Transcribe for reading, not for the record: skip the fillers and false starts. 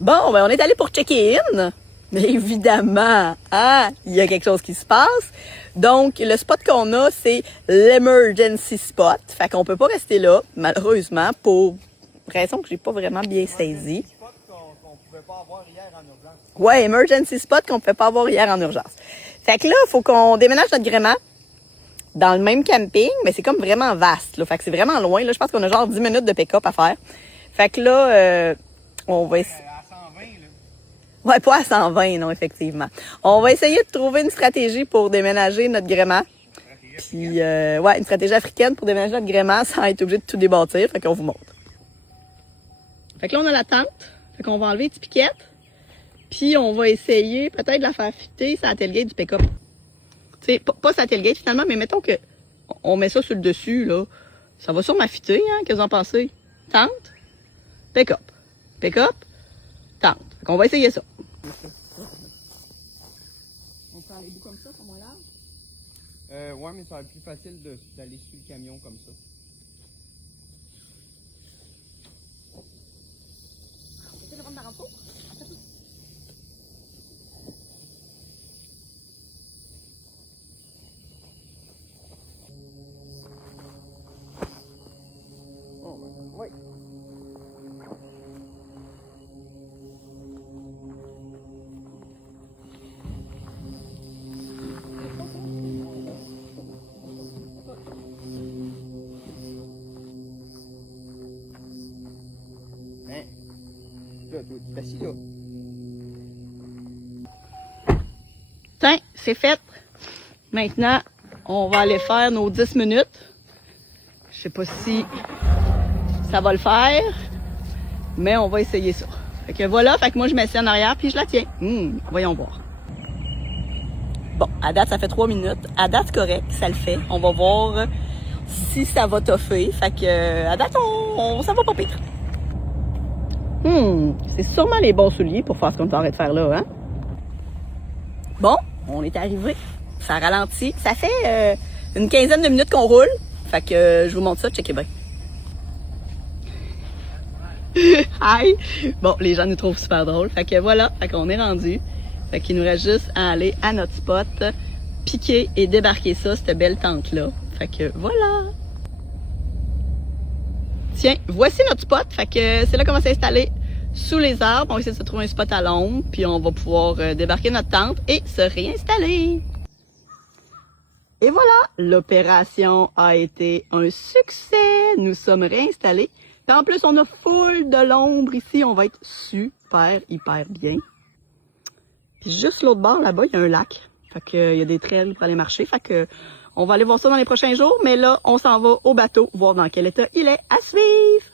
Bon, ben on est allé pour checker in. Mais évidemment, hein, il y a quelque chose qui se passe. Donc, le spot qu'on a, c'est l'emergency spot. Fait qu'on peut pas rester là, malheureusement, pour raison que j'ai pas vraiment bien saisi. Ouais, emergency spot qu'on pouvait pas avoir hier en urgence. Fait que là, il faut qu'on déménage notre gréement dans le même camping, mais c'est comme vraiment vaste, là. Fait que c'est vraiment loin, là. Je pense qu'on a genre 10 minutes de pick-up à faire. Fait que là, on va essayer. Ouais, pas à 120, non, effectivement. On va essayer de trouver une stratégie pour déménager notre gréement. Puis, ouais, une stratégie africaine pour déménager notre gréement sans être obligé de tout débâtir. Fait qu'on vous montre. Fait que là, on a la tente. Fait qu'on va enlever les petites piquettes. Puis, on va essayer peut-être de la faire fitter sur la tailgate du pick-up. Tu sais, pas sur la tailgate finalement, mais mettons que on met ça sur le dessus, là. Ça va sûrement fitter, hein? Qu'est-ce que vous en pensez? Tente, pick-up. Pick-up, tente. Fait qu'on va essayer ça. On prend les bouts comme ça, sont moins larges? Ouais, mais ça va être plus facile d'aller sur le camion comme ça. On va essayer de rentrer dans l'entrepôt? Oh, ben, ouais. Hein? Là, tu es assis là. Tiens, c'est fait. Maintenant, on va aller faire nos 10 minutes. Je sais pas si ça va le faire, mais on va essayer ça. Fait que voilà, fait que moi je m'assieds en arrière puis je la tiens. Voyons voir. Bon, à date, ça fait 3 minutes. À date, c'est correct, ça le fait. On va voir si ça va toffer. Fait que à date, ça va pas pire. C'est sûrement les bons souliers pour faire ce qu'on est en train de faire là, hein? Bon, on est arrivé. Ça ralentit. Ça fait une quinzaine de minutes qu'on roule. Fait que je vous montre ça, checkez bien. Hi! Bon, les gens nous trouvent super drôles. Fait que voilà, fait qu'on est rendu. Fait qu'il nous reste juste à aller à notre spot, piquer et débarquer ça, cette belle tente-là. Fait que voilà! Tiens, voici notre spot. Fait que c'est là qu'on va s'installer sous les arbres. On va essayer de se trouver un spot à l'ombre. Puis on va pouvoir débarquer notre tente et se réinstaller. Et voilà, l'opération a été un succès. Nous sommes réinstallés. Puis en plus, on a full de l'ombre ici. On va être super, hyper bien. Puis juste l'autre bord, là-bas, il y a un lac. Fait que il y a des trails pour aller marcher. Fait que on va aller voir ça dans les prochains jours. Mais là, on s'en va au bateau, voir dans quel état il est. À suivre!